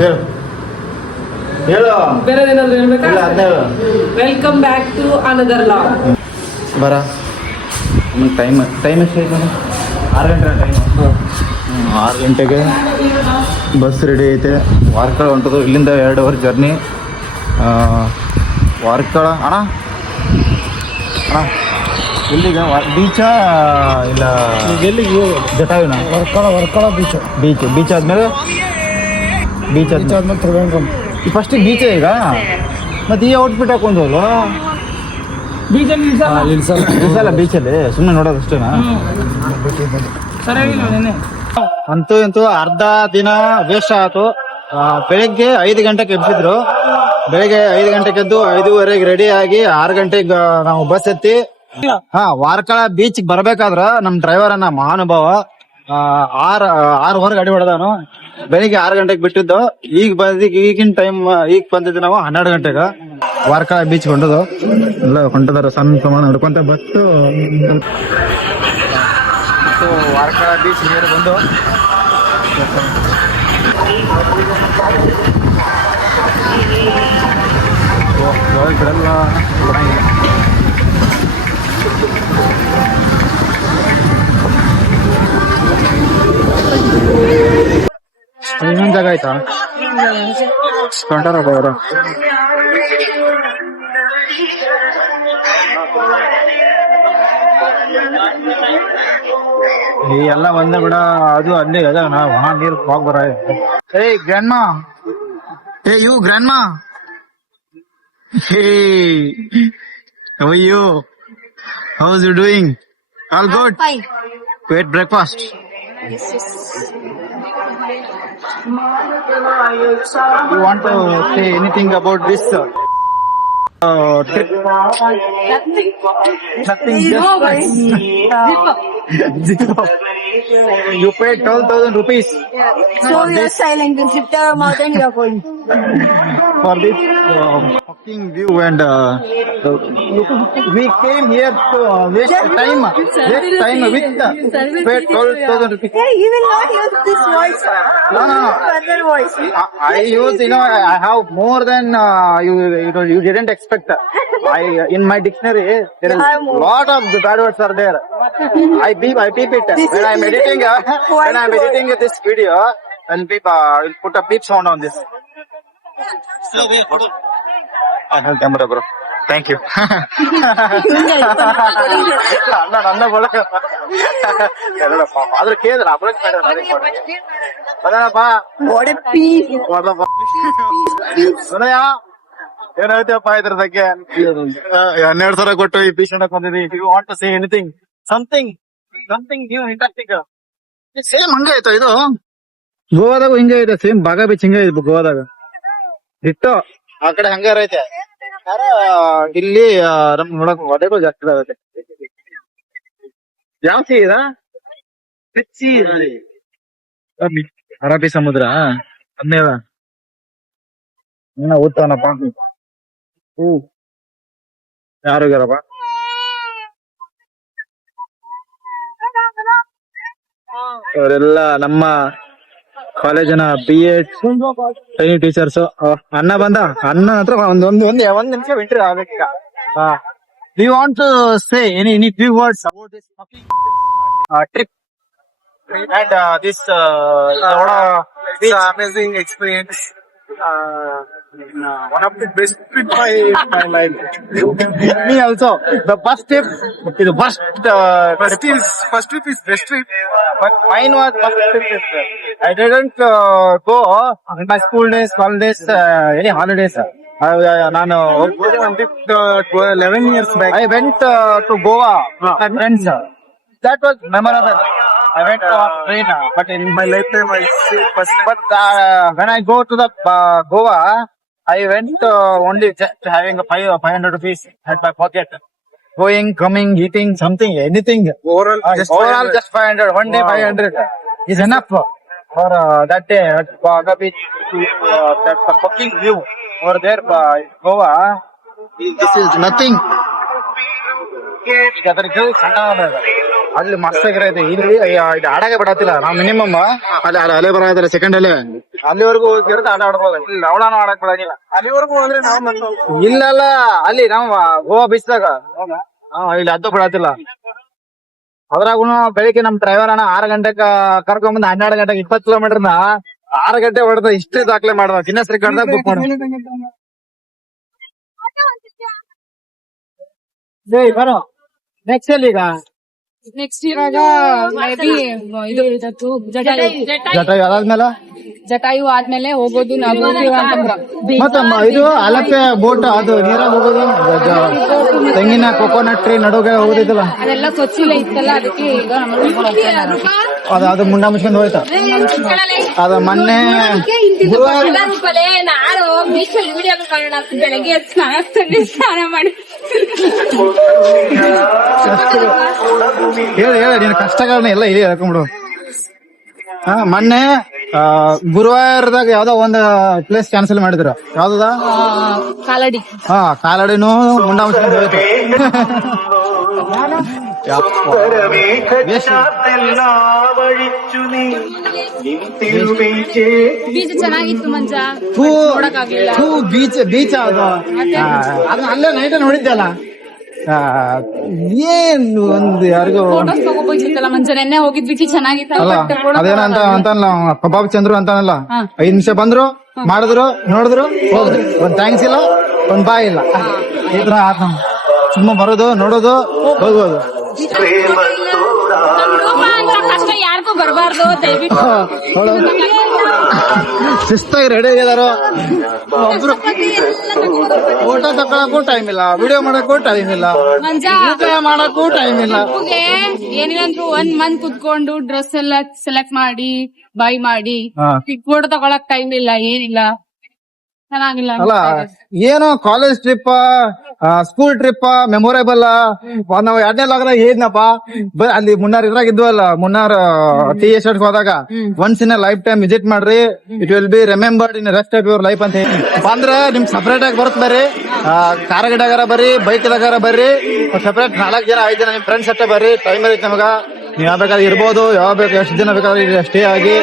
ಹೇಳು ಹೇಳು ಬೇರೆ ಏನಾದ್ರು ಹೇಳ್ಬೇಕಾ? ಇಲ್ಲ ಅದನ್ನ ಹೇಳು. Welcome back to another log. ಬರ ಟೈಮ್ ಎಷ್ಟೈತೆ? 6 ಗಂಟೆ ಟೈಮ್. 6 ಗಂಟೆಗೆ ಬಸ್ ರೆಡಿ ಐತೆ. ವಾರ್ಕಳ ಹೊಂಟದು. ಇಲ್ಲಿಂದ 2 ಅವರ್ ಜರ್ನಿ. ವಾರ್ಕಳ ಅಣ್ಣ ಎಲ್ಲಿಗೆ? ಬೀಚಾ ಇಲ್ಲ ಎಲ್ಲಿಗೆ ಜಟಾವಿನ? ವರ್ಕಳ ಬೀಚ್ ಆದ್ಮೇಲೆ ತ್ರಿವೇಂದ್ರಂ. ಫಸ್ಟಿಗೆ ಬೀಚೇ ಈಗ. ಮತ್ತೆ ಈ ಔಟ್ಫಿಟ್ ಹಾಕೊಂಡಲ್ವಾ? ಬೀಚಲ್ಲಿ ಇಲ್ಸಲ್ಲ ಬೀಚಲ್ಲಿ, ಸುಮ್ಮನೆ ನೋಡೋದಷ್ಟೇನಾ? ಸರಿಯಾಗಿಲ್ಲ ನೆನೆ. ಅಂತೂ ಅರ್ಧ ದಿನ ವೇಸ್ಟ್ ಆಯ್ತು. ಬೆಳಿಗ್ಗೆ 5 ಗಂಟೆಗೆ ಎಬ್ಬಿಸಿದ್ರು. ಬೆಳಿಗ್ಗೆ 5 ಗಂಟೆಗೆ ಎದ್ದು 5:30 ರೆಡಿ ಆಗಿ 6 ಗಂಟೆಗೆ ನಾವು ಬಸ್ ಎತ್ತಿ ವಾರ್ಕಳ ಬೀಚ್ ಬರ್ಬೇಕಾದ್ರ ನಮ್ ಡ್ರೈವರ್ ಅನ್ನ ಮಹಾನುಭಾವ 6 ಗಾಡಿ ಹೊಡೆದಾನು. ಬೆಳಿಗ್ಗೆ 6 ಗಂಟೆಗೆ ಬಿಟ್ಟಿದ್ದು. ಈಗಿನ ಟೈಮ್ ಈಗ ಬಂದಿದ್ದು ನಾವು 12 ಗಂಟೆಗೆ ವಾರ್ಕಳ ಬೀಚ್ ಹೊಂಟದು. ಎಲ್ಲ ಹೊಂಟದಾರ ಸಣ್ಣ ಪ್ರಮಾಣ ನಡ್ಕೊಂತ ಬಟ್ಟು ವಾರ್ಕಳ ಬೀಚ್ ನೀರು ಬಂದು ಬಿಡಲ್ಲ ಬಿಡಂಗಿಲ್ಲ. ಇನ್ನೊಂದ್ ಜಾಗ ಆಯ್ತಾ ಹೊಂಟಾರಪ್ಪ ಅವರು. ಈ ಎಲ್ಲ ಬಂದ ಬಿಡ. ಅದು ಅಲ್ಲೇ ಅದ ಒಣ ನೀರು ಹೋಗ್ ಬರ. ಏಯ್ ಗ್ರ್ಯಾಂಡ್ ಮಾ, ಏ ಯು ಗ್ರ್ಯಾಂಡ್ ಮಾ, hey, how are you? How's you doing? All good? Fine. You ate breakfast? Yes. You want to say anything about this trip? Nothing. Zero, guys. Zero. You paid 12,000 rupees So you're silent. You sit there mouth and you're going. for this fucking view, and we came here to waste time with paid 12,000 rupees. Yeah, you will not use this voice. No. Other voice. I use, I have more than you didn't expect. In my dictionary, there is You have more. lot of bad words are there. I beep it. When I'm editing, this video, I'll put a beep sound on this. I have camera, bro. Thank you. ನನ್ನ ಬಳಕ ಆದ್ರೆ ಕೇಳಿದ್ರ What a piece. ಏನಾಯ್ತಪ್ಪ ಇದ್ರ ಬಗ್ಗೆ? 12,000 ಕೊಟ್ಟು ಈ piece ಬಂದಿದ್ದೀವಿ. You want to say anything? Something new interesting. Same ಹಂಗ ಆಯ್ತಾ ಇದು? ಗೋವಾದಾಗ ಹಿಂಗ ಐತೆ. ಸೇಮ್ ಬಾಗ ಬೀಚ್ ಹಿಂಗ ಐತೆ ಗೋವಾದಾಗ. ಇಟ್ಟು ಆ ಕಡೆ ಹಂಗಾರ ಐತೆ. ಇಲ್ಲಿ ನಮ್ ನೋಡಕ್ ವಡೆಗಳು ಜಾಸ್ತಿ ಆಗುತ್ತೆ. ಯಾವ ಸಿ ಇದ? ಅರಬ್ಬಿ ಸಮುದ್ರ ಅನ್ನೇವ ಓದ್ತಾನಪ್ಪ. ಯಾರಿಗಾರಪ್ಪ ಅವರೆಲ್ಲ ನಮ್ಮ ಕಾಲೇಜಿನ BA ಟ್ರೈನಿಂಗ್ ಟೀಚರ್ಸ್. ಅಣ್ಣ ಬಂದ. ಅಣ್ಣ ಹತ್ರ ಒಂದ್ ನಿಮಿಷ ಎಂಟ್ರಿ ಆಗ್ಬೇಕೀಗ. We want to say any few words about this trip and this amazing experience. One of the best trip my life. Me also. The first trip is the first trip is best trip, but mine was first trip. I didn't go in my school days, college days, any holidays. ನಾನು 11 years back. I went to Goa with my friends. That was memorable. I went on train, but in my lifetime I see first. But when I go to the Goa, I went only just having 500 rupees at my pocket. Going, coming, eating something, anything. Overall just 500. One day 500 is enough for that day at Baga Beach. That's the fucking view over there by Goa. This is nothing. ಅಲ್ಲಿ ಮಸ್ತ್ ಆಗಿರೈತೆ. ಇಲ್ಲಿ ಇದು ಆಡಾಗೆ ಬಿಡತ್ತಿಲ್ಲ ನಾವು minimum ಅಲ್ಲಿ ಅಲೆ ಬರತ್ತಿಲ್ಲ second ಅಲೆ ಅಲ್ಲಿವರೆಗೂ ಹೋಗಿರೋದು ಆಟ ಆಡ್ಬೋದು. ಇಲ್ಲಿ ಅವಳಾನು ಆಡಕ್ ಬಿಡಂಗಿಲ್ಲ ಅಲ್ಲಿವರೆಗೂ ಹೋದ್ರೆ ನಾವು ಇಲ್ಲಲ್ಲ ಅಲ್ಲಿ ನಾವು ಗೋವಾ ಬೀಚ್ದಾಗ ಇಲ್ಲಿ ಅದು ಬಿಡತ್ತಿಲ್ಲ. ಅದ್ರಾಗೂ ಬೆಳಿಗ್ಗೆ ನಮ್ ಡ್ರೈವರ್ ಅಣ್ಣ 6 ಗಂಟೆಗೆ ಕರ್ಕೊಂಡ್ಬಂದ್ 12 ಗಂಟೆಗೆ 20 ಕಿಲೋಮೀಟರ್ನ 6 ಗಂಟೆ ಹೊಡೆದ ಇಷ್ಟೇ ದಾಖಲೆ ಮಾಡುವ ಗಿನ್ನಸ್ ರೆಕಾರ್ಡ್ದಾಗ ಬುಕ್ ಮಾಡುವ. ಬರೋ ನೆಕ್ಸ್ಟ್ ಎಲ್ಲಿ ಈಗ ನೆಕ್ಸ್ಟ್ ಇವಾಗ ಇದು ಜಟಾಯು ಅದಾದ್ಮೇಲೆ ಜಟಾಯು ಆದ್ಮೇಲೆ ಹೋಗೋದು ನಾವು ಮತ್ತಮ್ಮ ಇದು ಅಲಪ್ಪೆ ಬೋಟ್ ಅದು ನೀರಾಗ ಹೋಗೋದು ತೆಂಗಿನ ಕೋಕೋನಟ್ ಟ್ರೀ ನಡುವೆ ಹೋಗೋದಿತ್ತಲ್ಲ ಅದೆಲ್ಲ ಕೊಚ್ಚಿಲ್ಲ ಇತ್ತಲ್ಲ ಅದಕ್ಕೆ ಈಗ ಅದು ಮುಂಡ ಮುಚ್ಕೊಂಡು ಹೋಯ್ತ. ಅದ ಮೊನ್ನೆ ನಾನು ಮೀಶಲ್ಲಿ ವಿಡಿಯೋ ಕಾರಣ ಬೆಳಗ್ಗೆ ಸ್ನಾನ ಮಾಡಿ ಹೇಳಿ ನೀನ್ ಕಷ್ಟಗಳನ್ನ ಎಲ್ಲ ಇಲ್ಲಿ ಹೇಳ್ಕೊಂಡ್ಬಿಡು. ಮೊನ್ನೆ ಗುರುವಾರದಾಗ ಯಾವ್ದೋ ಒಂದ್ ಪ್ಲೇಸ್ ಕ್ಯಾನ್ಸಲ್ ಮಾಡಿದ್ರು. ಯಾವ್ದದ ಕಾಲಡಿ ಕಾಲಡಿನೂ ಮುಂಡ ಮುಚ್ಕೊಂಡು ಹೋಯ್ತು. ಬೀಚ್ ಚೆನ್ನಾಗಿತ್ತು ಮಂಜ ಬೀಚ್ ಅದು ಅಲ್ಲೇ ನೈಟ್ ನೋಡಿದ್ದಲ್ಲ. ಏನ್ ಒಂದು ಯಾರಿಗೂ ಫೋಟೋಸ್ ತಗೋಬೋಯ್ತಿತ್ತಲ್ಲ ಮಂಜ. ನೆನ್ನೆ ಹೋಗಿದ್ವಿ ಚೆನ್ನಾಗಿತ್ತು. ಅಲ್ಲ ಅದೇನಂತ ಅಂತಾನಲ್ಲ ಕಬಾಬ್ ಚಂದ್ರು ಅಂತಾನಲ್ಲ 5 ನಿಮಿಷ ಬಂದ್ರು ಮಾಡಿದ್ರು ನೋಡಿದ್ರು ಹೋದ್ರು. ಒಂದ್ ಥ್ಯಾಂಕ್ಸ್ ಇಲ್ಲ ಒಂದ್ ಬಾಯ್ ಇಲ್ಲ. ಈ ತರ ಆತ ಸುಮ್ಮ ಬರೋದು ನೋಡೋದು ಹೋಗೋದು. ಕಷ್ಟ ಯಾರಿಗೂ ಬರಬಾರ್ದು ಶಿಸ್ತಾಗಿ ರೆಡಿ ಆಗಿದಾರೋ. ಒಬ್ರು ಫೋಟೋ ತಕೊಳಕ್ಕೂ ಟೈಮ್ ಇಲ್ಲ, ವಿಡಿಯೋ ಮಾಡಕ್ಕೂ ಟೈಮ್ ಇಲ್ಲ, ಊಟ ಮಾಡಕ್ಕೂ ಟೈಮ್ ಇಲ್ಲ. ಏನಿಲ್ಲಂದ್ರು 1 ಮಂತ್ ಕುತ್ಕೊಂಡು ಡ್ರೆಸ್ ಎಲ್ಲ ಸೆಲೆಕ್ಟ್ ಮಾಡಿ ಬೈ ಮಾಡಿ ಫೋಟೋ ತಗೊಳಕ್ ಟೈಮ್ ಇಲ್ಲ ಏನಿಲ್ಲ. ಚೆನ್ನಾಗಿಲ್ಲ ಅಲ್ಲ ಏನೋ college trip school trip memorable ನಾವು 2ನೇ ಲಾಗ್ದಾಗ ಹೇಳಿದ್ನಪ್ಪ. ಅಲ್ಲಿ ಮುನ್ನಾರ್ ಇದ್ರಾಗ ಇದ್ವಲ್ಲ, ಮುನ್ನಾರ್ ಟಿ ಎಸ್ಟೇಟ್ ಹೋದಾಗ once in life time visit ಮಾಡ್ರಿ, it will be remembered in rest of your life ಅಂತ ಹೇಳಿ ಬಂದ್ರೆ ನಿಮ್ ಸಪರೇಟ್ ಆಗಿ ಬರುತ್ತೆ. ಬರ್ರಿ ಕಾರ್ ಗಿಡಗಾರ ಬರ್ರಿ, ಬೈಕ್ ದಾಗಾರ ಬರ್ರಿ, ಸಪರೇಟ್ 4 ಜನ 5 ಜನ ನಿಮ್ ಫ್ರೆಂಡ್ಸ್ ಅಷ್ಟೇ ಬರ್ರಿ. ಟೈಮ್ ಇರುತ್ತೆ ನಮಗ. ನೀವ್ ಯಾವ ಬೇಕಾದ್ರೆ ಇರ್ಬೋದು, ಯಾವ ಬೇಕು ಎಷ್ಟು ದಿನ ಬೇಕಾದ್ರೆ ಸ್ಟೇ ಆಗಿ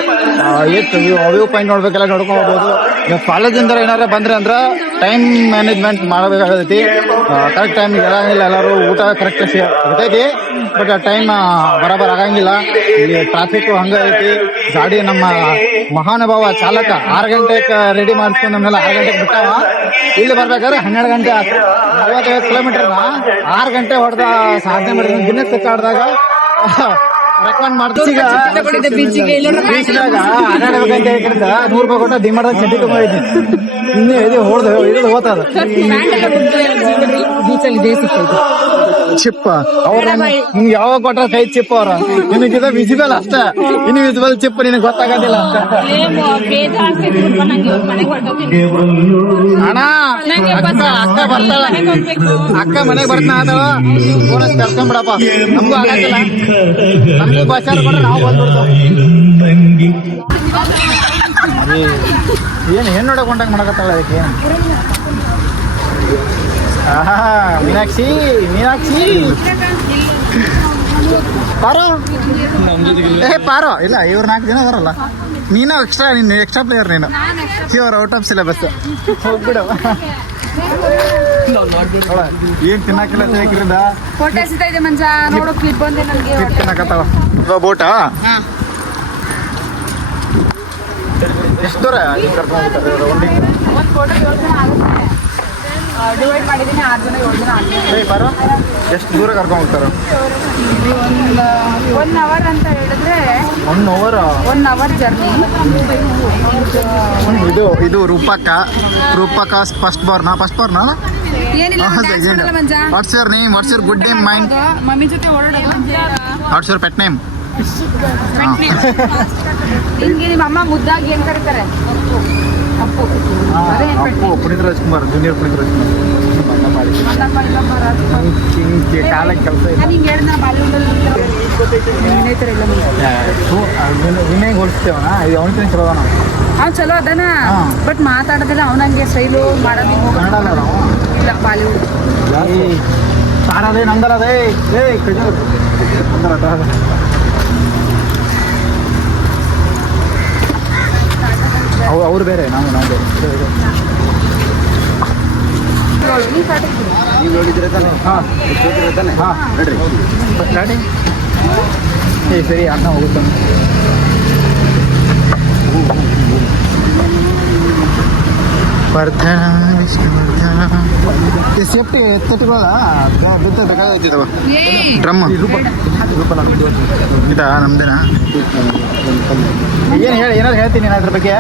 ವ್ಯೂ ಪಾಯಿಂಟ್ ನೋಡ್ಬೇಕೆಲ್ಲ ನೋಡ್ಕೊಂಡ್ ಹೋಗ್ಬೋದು. ನೀವು ಕಾಲೇಜಿಂದ ಏನಾರ ಬಂದ್ರೆ ಅಂದ್ರ ಟೈಮ್ ಮ್ಯಾನೇಜ್ಮೆಂಟ್ ಮಾಡಬೇಕಾಗತೈತಿ. ಕರೆಕ್ಟ್ ಟೈಮ್ ಇರಂಗಿಲ್ಲ, ಎಲ್ಲರೂ ಊಟ ಕರೆಕ್ಟ್ ಸಿಗತೈತಿ, ಬಟ್ ಟೈಮ್ ಬರಾಬರ್ ಆಗಂಗಿಲ್ಲ. ಇಲ್ಲಿ ಟ್ರಾಫಿಕ್ ಹಂಗ ಐತಿ. ಗಾಡಿ ನಮ್ಮ ಮಹಾನುಭಾವ ಚಾಲಕ 6 ಗಂಟೆಗೆ ರೆಡಿ ಮಾಡ್ಕೊಂಡು ನಮ್ಮೆಲ್ಲ 6 ಗಂಟೆಗೆ ಬಿಟ್ಟಾವ. ಇಲ್ಲಿ ಬರ್ಬೇಕಾದ್ರೆ 12 ಗಂಟೆ 45 ಕಿಲೋಮೀಟರ್ನ 6 ಗಂಟೆ ಹೊಡೆದ ಸಾಧನೆ ಮಾಡಿದ ಗಿನ್ನೆಸ್ ರೆಕಾರ್ಡ್ದಾಗ ರೆಕಮೆಂಡ್ ಮಾಡ್ತೀಗ. ಬೀಚ್ನಾಗ ಆಡಾಡಬೇಕಂತ ಹೇಳ್ಕಿಂದ 100 ರೂಪಾಯಿ ಕೊಟ್ಟ ದಿಮಾಡ ಚಟಿ ತುಂಬಿದ್ನಿ. ಇನ್ನೇ ಇದು ಹೊಡೆದು ಇದು ಹೋತದ ಬೀಚಲ್ಲಿ ಚಿಪ್ಪ ಅವ್ರ ನಿಮ್ಗೆ ಯಾವಾಗ ಕೊಟ್ರ ಕೈ ಚಿಪ್ ಅವ್ರ ನಿನಗಿದ ವಿಸಿಬಲ್ ಅಷ್ಟ. ಇನ್ನು ವಿಸಿಬಲ್ ಚಿಪ್ ನಿನಗೆ ಗೊತ್ತಾಗೋದಿಲ್ಲ ಅಷ್ಟ. ಅಣ್ಣ ಅಕ್ಕ ಬರ್ತಾಳ, ಅಕ್ಕ ಮನೆಗ್ ಬರ್ತಾ ಆದಳ ಫೋನ್ ಕರ್ಕೊಂಡ್ಬಿಡಪ್ಪ. ನಮಗೂ ಆಗತ್ತಿಲ್ಲ, ನಮಗೂ ಬಚಾರ ಕೊಟ್ರೆ ನಾವು ಬಂದ್ಬಿಡ್ತಾವ. ಏನು ಹೆಣ್ಣು ನೋಡಕ್ ಹೊಂಟಂಗ್ ಮಾಡಕತ್ತಾಳ ಅದಕ್ಕೆ. ಮೀನಾಕ್ಷಿ ಮೀನಾಕ್ಷಿ ಪಾರೋ ಪಾರೋ ಇಲ್ಲ, ಇವ್ರು 4 ಜನ ಬರಲ್ಲ. ನೀನು ಎಕ್ಸ್ಟ್ರಾ ಪ್ಲೇಯರ್ ನೀನು. ಇವ್ರು ಔಟ್ ಆಫ್ ಸಿಲೆಬಸ್ ಹೋಗ್ಬಿಡವ. ಏನ್ ತಿನ್ನಕಿಲ್ಲ ಹಾಕಿರಿಂದ ಫೋಟೋ ಸಿಗ್ತಾ ಇದೆ ಮಂಜ ನೋಡೋ ಕ್ಲಿಪ್ ಬಂದೆ ನನಗೆ. ತಿನ್ನಕತ್ತಾವ ಬೋಟಾ ಎಷ್ಟು ದೂರ ಕರ್ಕೊಂಡು ಒಂದು ಫೋಟೋ 7 ಜನ ಆಗುತ್ತೆ. ಡಿವೈಡ್ ಮಾಡಿದ್ದೀನಿ 6 ಜನ 7 ಜನ ಆಗುತ್ತೆ. ಬಾರೋ ಎಷ್ಟು ದೂರ ಕರ್ಕೊಂಡು ಹೋಗ್ತಾರ? 1 ಅವರ್ ಅಂತ ಹೇಳಿದ್ರೆ 1 ಅವರ್ 1 ಅವರ್ ಜರ್ನಿ. ಇದು ರೂಪಕ್ಕ ಫಸ್ಟ್ ಬಾರ್ನ ಏನಿಲ್ಲ Manja. What's your name, what's your good name mind, mummy ಜೊತೆ ಓಡಾಡೋದು. What's your pet name? ನಿನ್ಗೆ ನಿಮ್ಮ ಅಮ್ಮ ಮುದ್ದಾಗಿ ಏನ್ ಕರೀತಾರೆ? ಅಪ್ಪು. ಅಪ್ಪು. ಪುನೀತ್ ರಾಜ್ಕುಮಾರ್, ಜೂನಿಯರ್ ಪುನೀತ್ ರಾಜ್ಕುಮಾರ್. ಕಾಲಕ್ಕೆ ಕೆಲಸ ಇಲ್ಲ. ಹಿಂಗೆ ಹೇಳಿದ ವಿನಯ್ ಹೋಲಿಸ್ತೇವಣ, ಇದು ಅವನಿಗೆ ಚಲೋ ಅದಾನ. ಅವ್ನು ಚಲೋ ಅದಾನ, ಬಟ್ ಮಾತಾಡೋದಿಲ್ಲ ಅವನಂಗೆ ಸ್ಟೈಲು ಮಾಡೋದು. ಕನ್ನಡ ಇಲ್ಲ ಬಾಲಿವುಡ್ ಸಾರದೇ ನಂದರದೇ. ಅವ್ರು ಬೇರೆ ನಾವು ಬೇರೆ ನೀವು ನೋಡಿದ್ರೆ ತಾನೆ ಹಾಂ ತಾನೆ ಹಾಂ ನಡ್ರಿ ಗಾಡಿ ಸರಿ ಅಣ್ಣ ಹೋಗುತ್ತಾನೆ ವರ್ಧನ ವಿಷ್ಣುವರ್ಧನ ಸೇಫ್ಟಿ ಎತ್ತಿಟ್ಕೊಳ್ಳ ಬಿದ್ದಬೇಕಾಗ್ತಿದ್ದವ ಡ್ರಮ್ ಇದಾ ನಮ್ದೇನಾ ಏನು ಹೇಳಿ ಏನಾದ್ರು ಹೇಳ್ತೀನಿ ನಾನು ಅದ್ರ ಬಗ್ಗೆ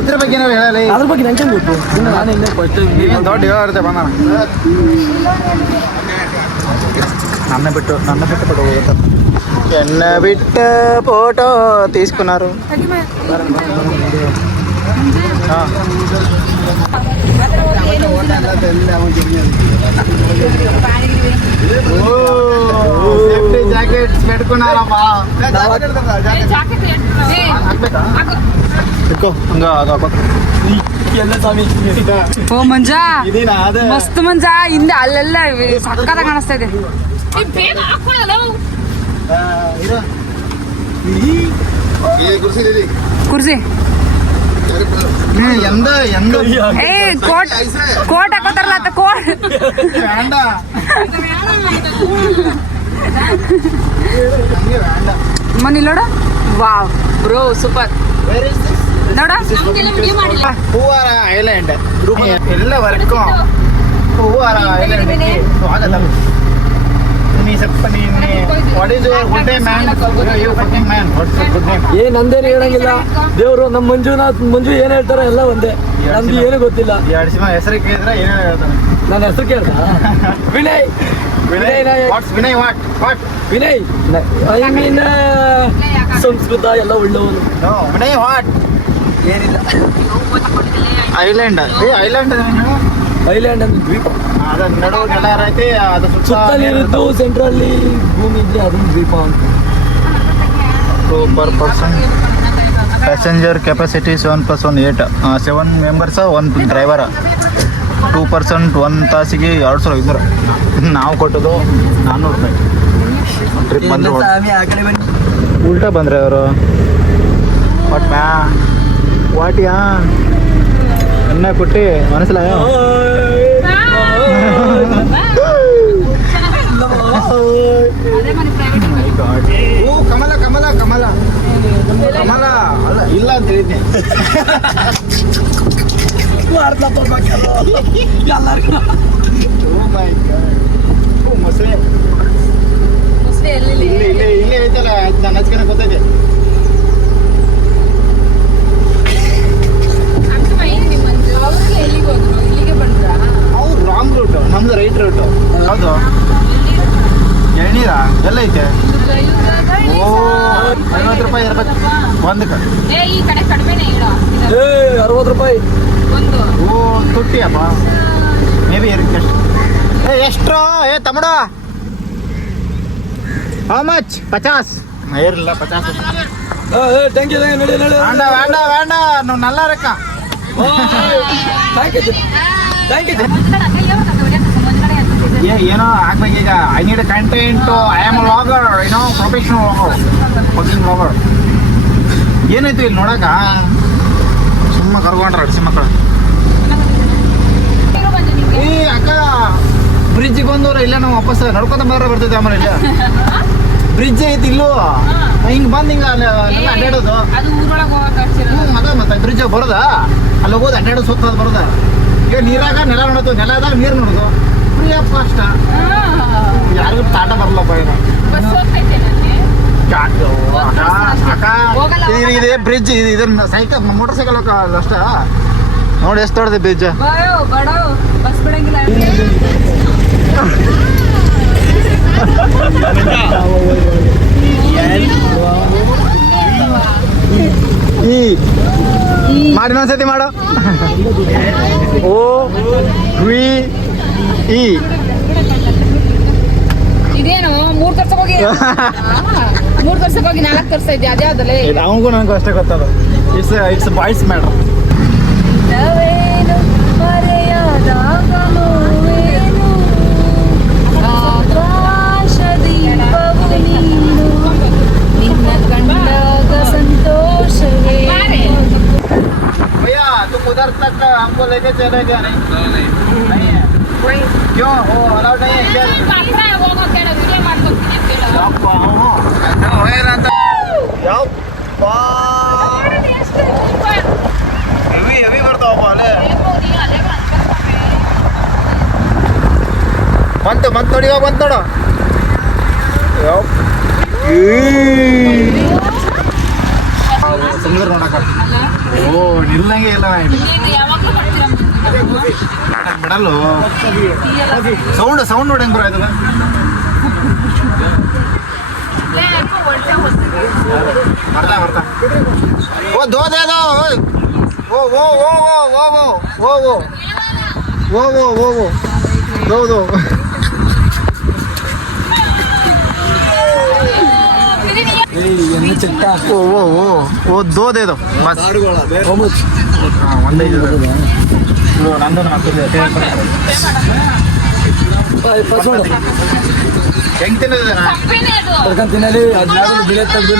ಇದ್ರ ಬಗ್ಗೆ ಏನಾದ್ರು ಹೇಳಲ್ಲ ಅದ್ರ ಬಗ್ಗೆ ನಂಗೆ ಗೊತ್ತು ನಾನು ಇನ್ನೂ ದೊಡ್ಡ ಹೇಳಾರುತ್ತೆ ಬಂದ ನನ್ನ ಬಿಟ್ಟು ಫೋಟೋ ಹೋಗುತ್ತೆ ಎನ್ನ ಬಿಟ್ಟ ಫೋಟೋ తీసుకున్నారు సేఫ్టీ జాకెట్స్ పెట్టుకున్నారమ్మా ಓ ಮಂಜ ಮಸ್ತ್ ಮಂಜ ಹಿಂದೆ ಅಲ್ಲೆಲ್ಲ ಸಕ್ಕತ್ತ ಕಾಣಿಸ್ತಾ ಇದೆ ಕುರ್ಸಿ ಏ ಕೋಟ್ ಹಾಕೋತಾರಲ್ಲ ಅತ್ತ ಕೋಟ್ ಮನಿ ನೋಡ ವಾವ್ ಬ್ರೋ ಸೂಪರ್ ನೋಡ ಹೂವಾರ ಐಲ್ಯಾಂಡ್ ಎಲ್ಲ ವರ್ಕ್ ಹೂವಾರ ಐಲ್ಯಾಂಡ್ ಆಗಲ್ಲ ನೀ ಸ್ವಲ್ಪ what is your good name man you fucking man what's your good name ಏನ್ ನಂದೇನು ಹೇಳಂಗಿಲ್ಲ ದೇವ್ರು ನಮ್ಮ ಮಂಜು ಏನ್ ಹೇಳ್ತಾರೋ ಎಲ್ಲ ಒಂದೇ ನಮ್ದು ಏನು ಗೊತ್ತಿಲ್ಲ ಎರಡು ಸಿನಿಮಾ ಹೆಸರು ಕೇಳಿದ್ರೆ ಏನೇನು ಹೇಳ್ತಾನೆ ನನ್ನ ಹೆಸರು ಕೇಳ್ದ Vinay what's Vinay what Vinay I mean Sanskrit ಎಲ್ಲ ಒಳ್ಳೆವನು ನೋ ವಿನಯ್ ವಾಟ್ ಏನಿಲ್ಲ ಐಲ್ಯಾಂಡ್ ಐಲ್ಯಾಂಡ್ ಐಲ್ಯಾಂಡ್ ಅಂದ್ರೆ ದ್ವೀಪ ಅದ ನಡುವೆ ಗೆಳೆಯರ ಐತಿ ಅದು ಸುತ್ತಲಿರುತ್ತು ಸೆಂಟ್ರಲ್ಲಿ ಭೂಮಿ ಇದ್ರೆ ಅದೊಂದು ದ್ವೀಪ ಅಂತ per person passenger capacity 7+1 8 7 members 1 driver 2% 1 ತಾಸಿಗೆ 2500 ನಾವು ಕೊಟ್ಟದು 400 ರೂಪಾಯಿ ಟ್ರಿಪ್ ಬಂದ್ರು ಉಲ್ಟಾ ಬಂದ್ರೆ ಅವರು ವಾಟಿಯಾ ಎನ್ನ ಕೊಟ್ಟು ಮನಸ್ಸಿಲಾಯೋ ಓ ಕಮಲ ಕಮಲ ಕಮಲ ಕಮಲ ಅಲ್ಲ ಇಲ್ಲ ಅಂತ ಹೇಳಿದ್ದೆ ಮೊಸಳೆ ಇಲ್ಲೇ ಐತಲ್ಲ ನಾನು ಹಚ್ಕೊಂಡ ಗೊತ್ತೈತೆ ಅವ್ರು ರಾಂಗ್ ರೂಟ್ ನಮ್ದು ರೈಟ್ ರೂಟ್ ಹೌದು ಎಳ್ನೀರಾ ಎಲ್ಲ ಐತೆ ಓ 50 ರೂಪಾಯಿ ಇರ್ಬೇಕು ಒಂದಕ್ಕೆ 60 ರೂಪಾಯಿ ಓ ತುಟ್ಟಿಯಪ್ಪ ಮೇ ಬಿ ಇರುತ್ತೆ ಎಷ್ಟು ತಮ್ಮಡ ಹೌ ಮಚ್ 50 ಏರಿಲ್ಲ 50 ಥ್ಯಾಂಕ್ ಯು ನಡಿ ನಡಿ வேண்டா வேண்டா வேண்டா ನಾವು நல்லா இருக்கா ಥ್ಯಾಂಕ್ ಯು ಏನೋ ಆಗ್ಬೇಕು ಈಗ I need content I am vlogger ಏನೋ ಪ್ರೊಫೆಷನಲ್ ವ್ಲಾಗರ್ ಕುಕಿಂಗ್ ವ್ಲಾಗರ್ ಏನಾಯ್ತು ಇಲ್ಲಿ ನೋಡಕ ಸುಮ್ಮ ಕರ್ಕೊಂಡ್ರ ಅಡಿಸಿ ಮಕ್ಕಳು ಈ ಅಕ್ಕ ಬ್ರಿಡ್ಜಿಗೆ ಬಂದವ್ರ ಇಲ್ಲ ನಾವು ವಾಪಸ್ ನಡ್ಕೊಂತ ಬರ ಬರ್ತೈತೆ ಆಮೇಲೆ ಇಲ್ಲ ಬ್ರಿಡ್ಜ್ ಐತಿ ಇಲ್ಲೂ ಹಿಂಗ್ ಬಂದ್ ಹಿಂಗ ಅಡ್ಡಾಡೋದು ಅದ ಮತ್ತೆ ಬ್ರಿಡ್ಜ್ ಬರೋದ ಅಲ್ಲಿ ಹೋಗೋದು ಅಡ್ಡಾಡೋದು ಸುತ್ತ ಬರೋದ ಈಗ ನೀರಾಗ ನೆಲ ನೋಡೋದು ನೆಲದಾಗ ನೀರು ನೋಡೋದು ಫ್ರೀಯಪ್ಪ ಅಷ್ಟ ಯಾರಿಗೂ ತಾಟ ಬರಲ್ಲಪ್ಪ ಈಗ ಇದೆ ಬ್ರಿಡ್ಜ್ ಇದನ್ನ ಸೈಕಲ್ ಮೋಟರ್ ಸೈಕಲ್ ಅಷ್ಟ ನೋಡಿ ಎಷ್ಟು ದೊಡ್ಡದೆ ಬ್ರಿಡ್ಜ್ ಬಸ್ ಬಿಡಂಗಿಲ್ಲ ಮಾಡಿ ಇನ್ನೊಂದ್ಸತಿ ಮಾಡು ಓ ವಿ ಇ ಇದೇನು 3 ತರ್ಸಕ್ ಹೋಗಿ 3 ತರ್ಸಕ್ ಹೋಗಿ 4 ತರ್ಸ ಇದ್ದೆ ಅದ್ಯಾವ್ದಲ್ಲ ಅವನಿಗೂ ನನಗೂ ಅಷ್ಟೇ ಗೊತ್ತದ ಇಟ್ಸ್ ಬಾಯ್ಸ್ ಮ್ಯಾಟರ್ ಆಕಾಶ ದೀಪ उधर तक हमको लेके चले गए नहीं है क्यों वो अलाउड नहीं है क्या ಹೋಗೋ ಕೇಳ ವಿಡಿಯೋ ಮಾಡ್ಕೊತೀನಿ ಹೆವಿ ಹೆವಿ ಬರ್ತಾವಪ್ಪ ಅಲ್ಲೇ ಬಂತು ನೋಡಿ ಇವಾಗ ಬಂತು ನೋಡು ಸಮುದ್ರ ನೋಡಕ ಓ ನಿಲ್ಲಂಗೆ ಇಲ್ಲ ಬಿಡಲ್ಲು ಸೌಂಡ್ ನೋಡಿ ಹೆಂಗ್ ಬರಾಯ್ತದ ಬರ್ತಾ ಓ ದೋದೇದೋ ಓ ಓ ಓ ಓ ಓ ಓ ಓ ಓ ಓ ಓ ಓ ದೋ ಓ ಓ ಓ ಓ ದೋ दे दो बस ಒಂದೇ ನಂದು ಹೆಂಗ್ ತಿನ್ನೋದ ತಿನ್ನಲಿ ಅದ್ಯಾವ ಬೆಳೆ ತೆಗ್ದು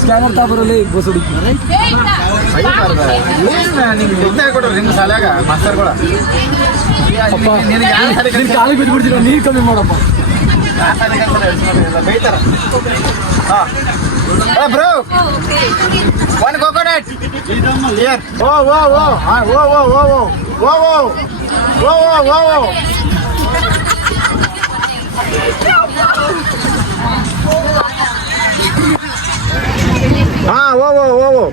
ಸ್ಕ್ಯಾನರ್ ತಾಬರಲ್ಲಿ ಬೋಸಡಿ ಕೊಡ್ರಿ ನಿಮ್ ಸಾಲಾಗ ಮಾಸ್ತರ್ಗಳ ಕಾಲಿಗೆ ಬಿದ್ಬಿಡ್ತೀರ ನೀರು ಕಮ್ಮಿ ಮಾಡಪ್ಪ ಬೈತಾರ ಬ್ರೋ ಒನ್ ಕೋಕೋನಟ್ ಹಿಯರ್ ಓ ಓ ಓ ಓ ಓ ಓ ಓ ಓ ಓ ಓ ಓ ಹಾ ಓ ಓ ಓ ಓ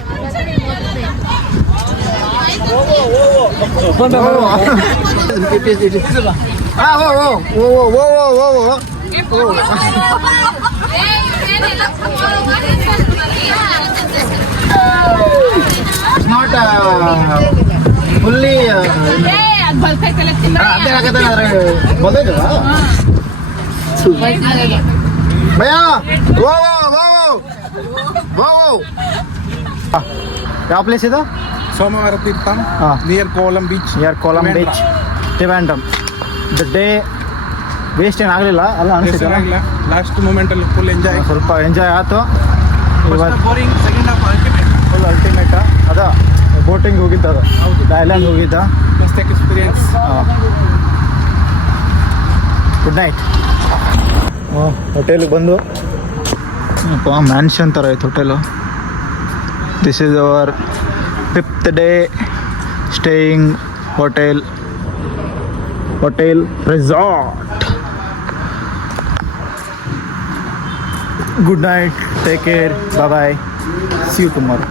ಹಾ ಓ ಓ ಓ ಓ ಓ ಓ ನಾಟ್ ಫುಲ್ಲಿ ಅದ್ ಬಲ್ಕೈತಲ್ಲ ಅದೇ ಆಗತ್ತೆ ಬಂದೈತೆ ಭಯ ಓ ಓ ಓ ಓ ಯಾವ ಪ್ಲೇಸ್ ಇದು ಸೋಮವಾರ ತೀರ್ಥಂ ಹಾಂ near Kovalam beach near Kovalam beach ಟಿವ್ಯಾಂಡಮ್ ದ ಡೇ ವೇಸ್ಟ್ ಏನು ಆಗಲಿಲ್ಲ ಅಲ್ಲ ಅನಿಸುತ್ತೆ ಲಾಸ್ಟ್ ಮೂಮೆಂಟ್ ಅಲ್ಲಿ ಫುಲ್ ಎಂಜಾಯ್ ಸ್ವಲ್ಪ ಎಂಜಾಯ್ ಆಯ್ತು ಇವತ್ತು boring second half ultimate full ultimate ಅದ ಬೋಟಿಂಗ್ ಹೋಗಿದ್ದ ಅದು ಐಲ್ಯಾಂಡ್ ಹೋಗಿದ್ದ ಬೆಸ್ಟ್ ಎಕ್ಸ್ಪೀರಿಯನ್ಸ್ ಗುಡ್ ನೈಟ್ ಹೋಟೆಲ್ಗೆ ಬಂದು ಮ್ಯಾನ್ಷನ್ ಥರ ಐತೆ hotel this is our 5th day staying hotel resort. Good night, take care, bye, see you tomorrow.